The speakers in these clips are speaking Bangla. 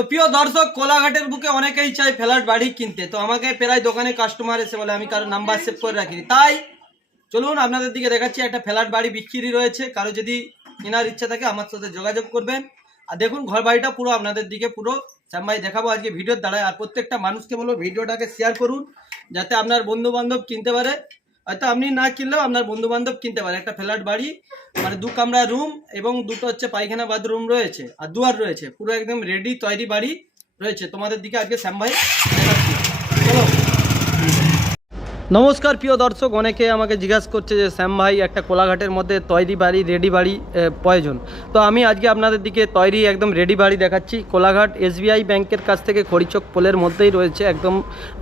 তো প্রিয় দর্শক, কোলাঘাটের বুকে অনেকেই চাই ফ্ল্যাট বাড়ি কিনতে। তো আমাকে প্রায় দোকানে কাস্টমার এসে বলে, আমি কারও নাম্বার সেভ করে রাখিনি। তাই চলুন আপনাদের দিকে দেখাচ্ছি, একটা ফ্ল্যাট বাড়ি বিক্রি রয়েছে। কারও যদি কেনার ইচ্ছা থাকে, আমার সাথে যোগাযোগ করবেন। আর দেখুন, ঘর বাড়িটা পুরো আপনাদের দিকে পুরো শ্যামভাই দেখাবো আজকে ভিডিওর দ্বারায়। আর প্রত্যেকটা মানুষকে বলব, ভিডিওটাকে শেয়ার করুন, যাতে আপনার বন্ধু বান্ধব কিনতে পারে। হয়তো আপনি না কিনলেও আপনার বন্ধু বান্ধব কিনতে পারে। একটা ফ্ল্যাট বাড়ি মানে দু কামরা রুম এবং দুটো হচ্ছে পায়খানা বাথরুম রয়েছে, আর দুয়ার রয়েছে। পুরো একদম রেডি তৈরি বাড়ি রয়েছে। তোমাদের দিকে আজকে শ্যাম ভাই নমস্কার, প্রিয় দর্শক, অনেকে আমাকে জিজ্ঞাসা করছে যে, শ্যাম ভাই, একটা কোলাঘাটের মধ্যে তৈরি বাড়ি, রেডি বাড়ি প্রয়োজন। তো আমি আজকে আপনাদের দিকে তৈরি, একদম রেডি বাড়ি দেখাচ্ছি। কোলাঘাট এসবিআই ব্যাংকের কাছ থেকে খড়িচক পোলের মধ্যেই রয়েছে, একদম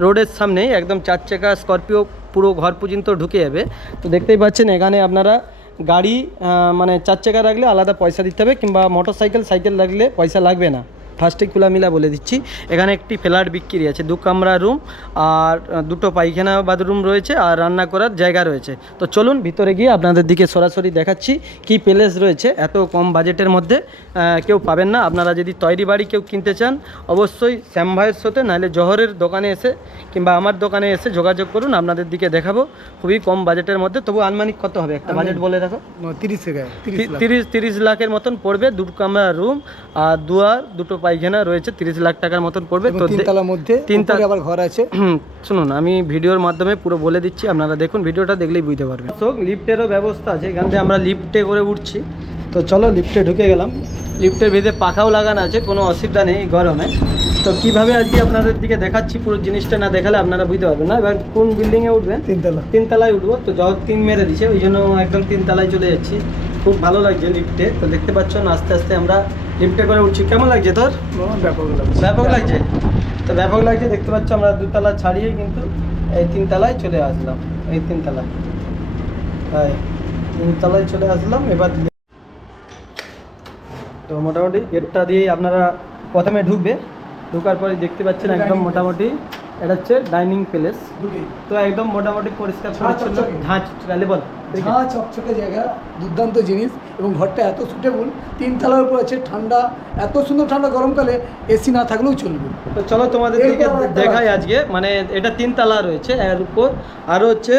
রোডের সামনেই, একদম চার চাকা স্করপিও, পুরো ঘর পর্যন্ত ঢুকে যাবে। তো দেখতেই পাচ্ছেন, এখানে আপনারা গাড়ি মানে চার চাকা রাখলে আলাদা পয়সা দিতে হবে, কিংবা মোটর সাইকেল সাইকেল রাখলে পয়সা লাগবে না। ফার্স্টে খোলামিলা বলে দিচ্ছি। এখানে একটি ফ্ল্যাট বিক্রি আছে দু কামরা রুম আর দুটো পায়খানা বাথরুম রয়েছে আর রান্না করার জায়গা রয়েছে। তো চলুন ভিতরে গিয়ে আপনাদের দিকে সরাসরি দেখাচ্ছি কি প্যালেস রয়েছে এত কম বাজেটের মধ্যে কেউ পাবেন না। আপনারা যদি তৈরি বাড়ি কেউ কিনতে চান অবশ্যই শ্যাম ভাইয়ের সাথে নাহলে জহরের দোকানে এসে কিংবা আমার দোকানে এসে যোগাযোগ করুন আপনাদের দিকে দেখাবো। খুবই কম বাজেটের মধ্যে তবু আনুমানিক কত হবে? একটা বাজেট বলে দেখো তিরিশ তিরিশ তিরিশ লাখের মতন পড়বে দুটো কামরা রুম আর দুয়ার দুটো পায়খানা রয়েছে তিরিশ লাখ টাকার মতন পড়বে। তো তিনতলার মধ্যে তিনতলা- আবার ঘর আছে। শুনুন আমি ভিডিওর মাধ্যমে পুরো বলে দিচ্ছি আপনারা দেখুন ভিডিওটা দেখলেই বুঝতে পারবেন। তো লিফটেরও ব্যবস্থা আছে এখান থেকে আমরা লিফটে করে উঠছি। তো চলো লিফটে ঢুকে গেলাম। লিফটের ভিতরে পাখাও লাগানো আছে কোনো অসুবিধা নেই গরমে। তো কীভাবে আজকে আপনাদের দিকে দেখাচ্ছি পুরো জিনিসটা না দেখালে আপনারা বুঝতে পারবেন না। এবার কোন বিল্ডিংয়ে উঠবেন? তিনতলা। তিনতলায় উঠবো। তো যখন তিন মেরে দিছে। ওই জন্য একদম তিনতলায় চলে যাচ্ছি। খুব ভালো লাগছে লিফটে তো দেখতে পাচ্ছ না আস্তে আস্তে আমরা লিফটে করে উঠছি। কেমন লাগছে তোর? ব্যাপক লাগছে। ব্যাপক লাগছে? তো ব্যাপক লাগছে। দেখতে পাচ্ছ আমরা দুতলা ছাড়িয়ে কিন্তু এই তিনতলায় চলে আসলাম। এই তিনতলায়। তাই তিনতলায় চলে আসলাম। এবার তো মোটামুটি গেটটা দিয়েই আপনারা প্রথমে ঢুকবে। ঢোকার পরে দেখতে পাচ্ছেন একদম মোটামুটি এটা হচ্ছে ডাইনিং প্লেস তো একদম মোটামুটি পরিষ্কার পরিচ্ছন্ন। ঝাঁচ লেবল ঝাঁ চকচকে জায়গা দুর্দান্ত জিনিস এবং ঘরটা এত সুটেবল তিন তিনতলার উপর আছে ঠান্ডা এত সুন্দর ঠান্ডা গরমকালে এসি না থাকলেও চলবে। তো চলো তোমাদের দিকে দেখাই আজকে মানে এটা তিন তিনতলা রয়েছে এর উপর। আরও হচ্ছে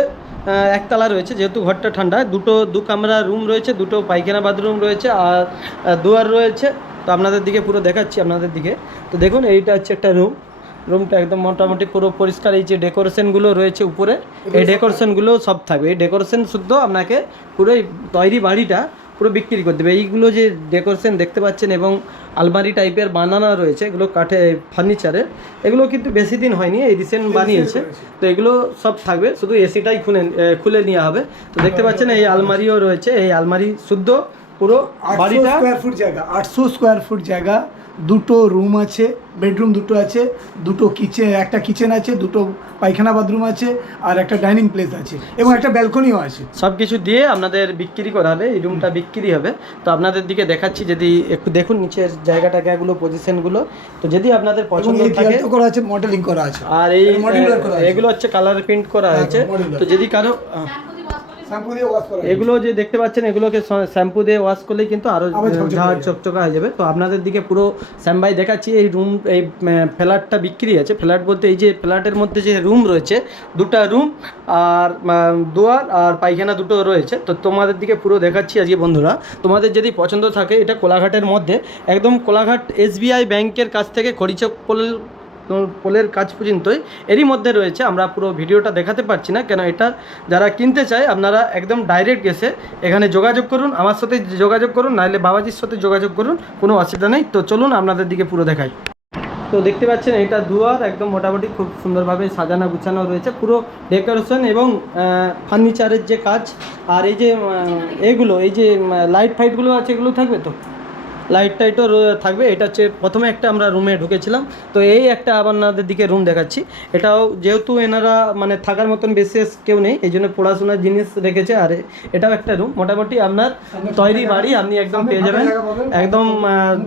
একতলা রয়েছে যেহেতু ঘরটা ঠান্ডা। দুটো দু কামরা রুম রয়েছে দুটো পায়খানা বাথরুম রয়েছে আর দুয়ার রয়েছে। তো আপনাদের দিকে পুরো দেখাচ্ছি আপনাদের দিকে। তো দেখুন এইটা হচ্ছে একটা রুম রুমটা একদম মোটামুটি পুরো পরিষ্কার। এই যে ডেকোরেশনগুলো রয়েছে উপরে এই ডেকোরেশনগুলো সব থাকবে। এই ডেকোরেশন শুদ্ধ আপনাকে পুরো এই তৈরি বাড়িটা পুরো বিক্রি করে দেবে। এইগুলো যে ডেকোরেশন দেখতে পাচ্ছেন এবং আলমারি টাইপের বানানো রয়েছে এগুলো কাঠে ফার্নিচারের এগুলো কিন্তু বেশি দিন হয়নি এই রিসেন্ট বানিয়েছে। তো এগুলো সব থাকবে শুধু এসিটাই খুলে খুলে নেওয়া হবে। তো দেখতে পাচ্ছেন এই আলমারিও রয়েছে। এই আলমারি শুদ্ধ। পুরো বাড়িটা? স্কোয়ার ফুট জায়গা আটশো স্কোয়ার ফুট জায়গা। দুটো রুম আছে বেডরুম দুটো আছে দুটো কিচেন একটা কিচেন আছে দুটো পায়খানা বাথরুম আছে আর একটা ডাইনিং প্লেস আছে। এবং একটা ব্যালকনিও আছে। সব কিছু দিয়ে আপনাদের বিক্রি করা হবে এই রুমটা বিক্রি হবে। তো আপনাদের দিকে দেখাচ্ছি যদি একটু দেখুন নিচের জায়গাটাকে এগুলো পজিশনগুলো তো যদি আপনাদের পছন্দ থাকে করা আছে মডেলিং করা আছে। আর এই মডিউলার করা আছে। এগুলো হচ্ছে কালার প্রিন্ট করা আছে তো যদি কারও এগুলো যে দেখতে পাচ্ছেন এগুলোকে শ্যাম্পু দিয়ে ওয়াশ করলেই কিন্তু আরও আবার ঝকঝকে ঝাড় চকচকা হয়ে যাবে। তো আপনাদের দিকে পুরো শ্যামবাই দেখাচ্ছি এই রুম এই ফ্ল্যাটটা বিক্রি আছে ফ্ল্যাট বলতে এই যে ফ্ল্যাটের মধ্যে যে রুম রয়েছে দুটা রুম আর দুয়ার আর পায়খানা দুটো রয়েছে। তো তোমাদের দিকে পুরো দেখাচ্ছি আজকে বন্ধুরা। তোমাদের যদি পছন্দ থাকে এটা কোলাঘাটের মধ্যে। একদম কোলাঘাট এসবিআই ব্যাংকের কাছ থেকে খড়িচক পোলের কাজ পর্যন্তই। এরই মধ্যে রয়েছে, আমরা পুরো ভিডিওটা দেখাতে পারছি না, কেন এটা যারা কিনতে চায়, আপনারা একদম ডাইরেক্ট এসে এখানে যোগাযোগ করুন, আমার সাথে যোগাযোগ করুন, নাহলে বাবাজির সাথে যোগাযোগ করুন, কোনো অসুবিধা নেই। তো চলুন, আপনাদের দিকে পুরো দেখাই। তো দেখতে পাচ্ছেন, এটা দুয়ার, একদম মোটামুটি খুব সুন্দরভাবে সাজানো গুছানো রয়েছে, পুরো ডেকোরেশন এবং ফার্নিচারের যে কাজ, আর এই যে এগুলো, এই যে লাইট ফাইটগুলো আছে, এগুলো থাকবে তো? লাইট টাইটও থাকবে। এটা হচ্ছে প্রথমে একটা আমরা রুমে ঢুকেছিলাম। তো এই একটা আপনাদের দিকে রুম দেখাচ্ছি। এটাও যেহেতু এনারা মানে থাকার মতন বিশেষ কেউ নেই এই জন্য পড়াশোনার জিনিস রেখেছে। আর এটাও একটা রুম মোটামুটি আপনার তৈরি বাড়ি আপনি একদম পেয়ে যাবেন। একদম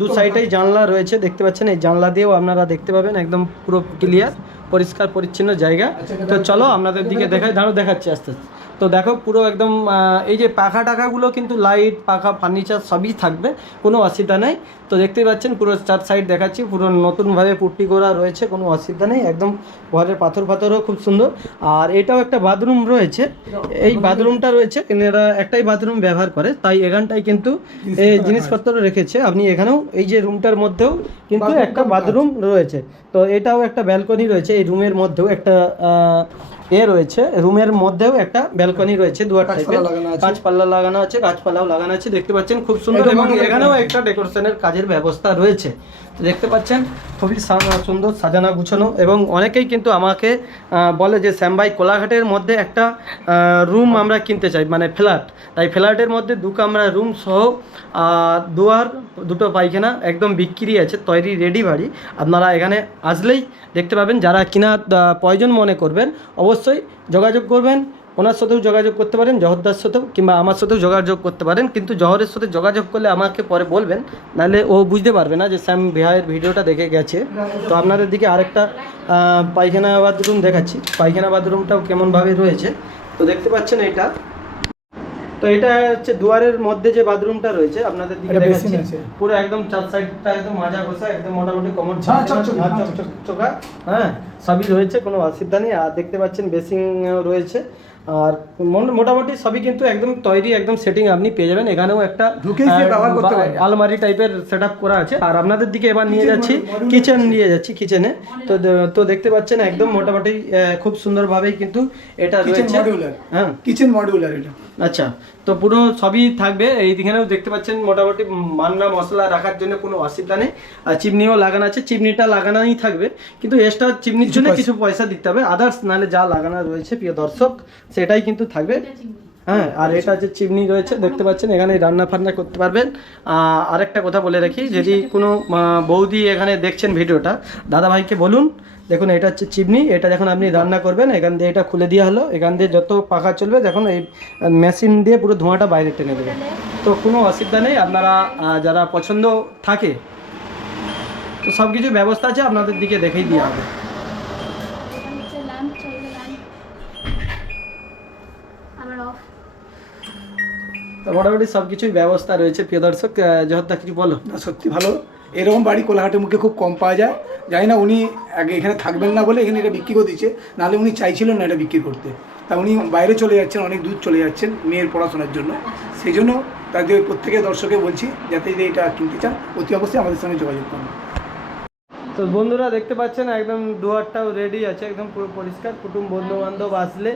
দু সাইডেই জানলা রয়েছে দেখতে পাচ্ছেন এই জানলা দিয়েও আপনারা দেখতে পাবেন। একদম পুরো ক্লিয়ার পরিষ্কার পরিচ্ছন্ন জায়গা। তো চলো আপনাদের দিকে দেখাই দাঁড়ো দেখাচ্ছি আস্তে আস্তে। তো দেখো পুরো একদম এই যে পাখা টাকাগুলো কিন্তু লাইট পাখা ফার্নিচার সবই থাকবে কোনো অসুবিধা নেই। তো দেখতেই পাচ্ছেন পুরো চার সাইড দেখাচ্ছি পুরো নতুনভাবে পুট্টি করা রয়েছে কোনো অসুবিধা নেই একদম ঘরের পাথর পাথরও খুব সুন্দর। আর এটাও একটা বাথরুম রয়েছে এই বাথরুমটা রয়েছে এনারা একটাই বাথরুম ব্যবহার করে তাই এখানটায় কিন্তু এই জিনিসপত্র রেখেছে। আপনি এখানেও এই যে রুমটার মধ্যেও কিন্তু একটা বাথরুম রয়েছে। তো এটাও একটা ব্যালকনি রয়েছে এই রুমের মধ্যেও একটা আহ, এ রয়েছে রুমের মধ্যেও একটা ব্যালকনি রয়েছে দুয়ার টাইপের লাগানো আছে। লাগানো আছে গাছপালাও লাগানো আছে দেখতে পাচ্ছেন খুব সুন্দর এবং এখানেও একটা ডেকোরেশনের কাজের ব্যবস্থা রয়েছে। তো দেখতে পাচ্ছেন খুবই সুন্দর সাজানো গুছানো এবং অনেকেই কিন্তু আমাকে বলে যে শ্যামবাই কোলাঘাটের মধ্যে একটা রুম আমরা কিনতে চাই। মানে ফ্ল্যাট। তাই ফ্ল্যাটের মধ্যে দু কামরা রুম সহ দুয়ার দুটো পায়খানা একদম বিক্রি আছে তৈরি রেডি বাড়ি। আপনারা এখানে আসলেই দেখতে পাবেন যারা কিনা প্রয়োজন মনে করবেন অবশ্যই যোগাযোগ করবেন। ওনার সাথেও যোগাযোগ করতে পারেন জহরদার সাথেও কিংবা আমার সাথেও যোগাযোগ করতে পারেন কিন্তু জহরের সাথে যোগাযোগ করলে আমাকে পরে বলবেন নাহলে ও বুঝতে পারবে না যে স্যাম বিহারের ভিডিওটা দেখে গেছে তো আপনাদের দিকে আরেকটা পায়খানা বাথরুম দেখাচ্ছি পায়খানা বাথরুমটাও কেমনভাবে রয়েছে তো দেখতে পাচ্ছেন এটা তো এটা হচ্ছে দুয়ারের মধ্যে যে বাথরুমটা রয়েছে আপনাদের দিকে দেখাচ্ছি পুরো একদম চার সাইডটা একদম মাজা ঘষা একদম মোটামুটি কমন হ্যাঁ, হ্যাঁ, হ্যাঁ, চোখা হ্যাঁ সবই রয়েছে কোনো অসুবিধা নেই আর দেখতে পাচ্ছেন বেসিং রয়েছে আর মোটামুটি সবই কিন্তু একদম তৈরি একদম সেটিং আপনি পেয়ে যাবেন। এখানেও একটা। আলমারি টাইপের সেট করা আছে। আর আপনাদের দিকে এবার নিয়ে যাচ্ছি কিচেন নিয়ে যাচ্ছি কিচেনে তো তো দেখতে পাচ্ছেন একদম মোটামুটি খুব সুন্দরভাবেই কিন্তু এটা রয়েছে। হ্যাঁ। কিচেন মডিউলার এটা। আচ্ছা তো পুরো সবই থাকবে। এইখানেও দেখতে পাচ্ছেন মোটামুটি মান্না মশলা রাখার জন্য কোনো অসুবিধা নেই। আর চিমনিও লাগানো আছে চিমনিটা লাগানোই থাকবে। কিন্তু এক্সট্রা চিমনির জন্য কিছু পয়সা দিতে হবে। আদার্স নাহলে যা লাগানো রয়েছে প্রিয় দর্শক সেটাই কিন্তু থাকবে। হ্যাঁ আর এটা যে চিমনি রয়েছে দেখতে পাচ্ছেন এখানে রান্না ফান্না করতে পারবেন। আরেকটা কথা বলে রাখি যদি কোনো বৌদি এখানে দেখছেন ভিডিওটা দাদা ভাইকে বলুন দেখুন এটা হচ্ছে চিমনি এটা যখন আপনি রান্না করবেন এখান দিয়ে এটা খুলে দেওয়া হলো এখান দিয়ে যত পাখা চলবে দেখুন এই মেশিন দিয়ে পুরো ধোঁয়াটা বাইরে টেনে দেবে। তো কোনো অসুবিধা নেই আপনারা যারা পছন্দ থাকে তো সব কিছু ব্যবস্থা আছে আপনাদের দিকে দেখেই দেওয়া হবে এটা হচ্ছে ল্যাম্প চলবে ল্যাম্প আবার অফ তো মোটামুটি সব কিছুই ব্যবস্থা রয়েছে প্রিয় দর্শক। জহরদা কিছু বলো? না সত্যি ভালো। এরকম বাড়ি কোলাঘাটের মুখে খুব কম পাওয়া যায়। জানি না উনি আগে এখানে থাকবেন না বলে এখানে এটা বিক্রি করে দিচ্ছে। নাহলে উনি চাইছিলেন না এটা বিক্রি করতে। তা উনি বাইরে চলে যাচ্ছেন অনেক দূর চলে যাচ্ছেন মেয়ের পড়াশোনার জন্য। সেই জন্য তাদের প্রত্যেকের দর্শকে বলছি যাতে যদি এটা কিনতে চান অতি অবশ্যই আমাদের সঙ্গে যোগাযোগ করুন। তো বন্ধুরা দেখতে পাচ্ছেন একদম দুয়ারটাও রেডি আছে একদম পুরো পরিষ্কার। কুটুম বন্ধু বান্ধব আসলে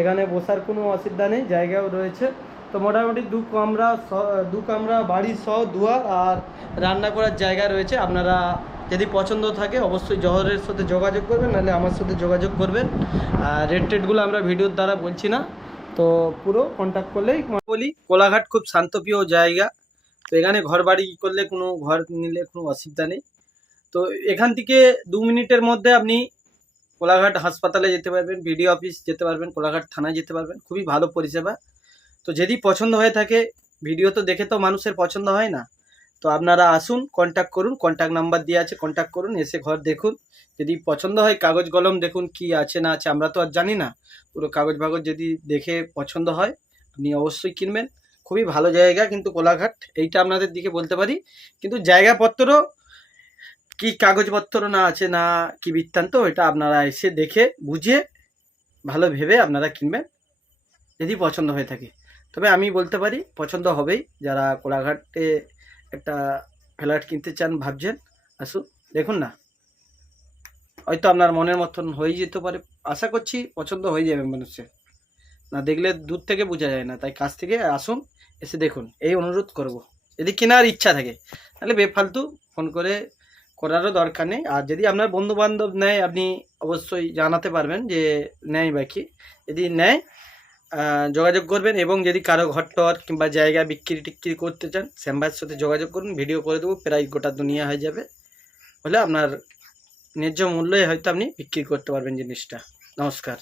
এখানে বসার কোনো অসুবিধা নেই জায়গাও রয়েছে। তো মোটামুটি দু কামরা দু কামরা বাড়ি সহ দুয়ার আর রান্না করার জায়গা রয়েছে। আপনারা যদি পছন্দ থাকে অবশ্যই জহরের সাথে যোগাযোগ করবেন, নাহলে আমার সাথে যোগাযোগ করবেন। আর রেট টেটগুলো আমরা ভিডিওর দ্বারা বলছি না। তো পুরো কন্ট্যাক্ট করলেই বলি, কোলাঘাট খুব শান্তপ্রিয় জায়গা। তো এখানে ঘর বাড়ি করলে কোনো, ঘর নিলে কোনো অসুবিধা নেই। তো এখান থেকে দু মিনিটের মধ্যে আপনি কোলাঘাট হাসপাতালে যেতে পারবেন বিডিও অফিস যেতে পারবেন, কোলাঘাট থানায় যেতে পারবেন। খুবই ভালো পরিষেবা। তো যদি পছন্দ হয়ে থাকে ভিডিও তো দেখে তো মানুষের পছন্দ হয় না। তো আপনারা আসুন কন্ট্যাক্ট করুন কন্ট্যাক্ট নাম্বার দিয়ে আছে কন্ট্যাক্ট করুন, এসে ঘর দেখুন। যদি পছন্দ হয়, কাগজ কলম দেখুন, কি আছে না আছে, আমরা তো আর জানি না। পুরো কাগজ বাগজ যদি দেখে পছন্দ হয়, আপনি অবশ্যই কিনবেন। খুবই ভালো জায়গা কিন্তু কোলাঘাট, এইটা আপনাদের দিকে বলতে পারি। কিন্তু জায়গাপত্র কি কাগজপত্র না আছে না কি বৃত্তান্ত, এটা আপনারা এসে দেখে, বুঝে, ভালো ভেবে আপনারা কিনবেন। যদি পছন্দ হয়ে থাকে। তবে আমি বলতে পারি পছন্দ হবেই। যারা কোলাঘাটে একটা ফ্ল্যাট কিনতে চান ভাবছেন, আসুন, দেখুন না। হয়তো আপনার মনের মতন হয়ে যেতে পারে। আশা করছি পছন্দ হয়ে যাবে মানুষের। না দেখলে দূর থেকে বোঝা যায় না। তাই কাছ থেকে আসুন, এসে দেখুন। এই অনুরোধ করব। যদি কেনার ইচ্ছা থাকে, তাহলে বেফালতু ফোন করে করারও দরকার নেই। আর যদি আপনার বন্ধু বান্ধব নেয়, আপনি অবশ্যই জানাতে পারবেন যে নেয় বাকি যদি নেয় যোগাযোগ করবেন এবং যদি কারও ঘর টর কিংবা জায়গা বিক্রি টিক্রি করতে চান শ্যামবাইয়ের সাথে যোগাযোগ করুন ভিডিও করে দেবো, প্রায় গোটা দুনিয়া হয়ে যাবে। হলে আপনার ন্যায্য মূল্যে হয়তো আপনি বিক্রি করতে পারবেন জিনিসটা। নমস্কার।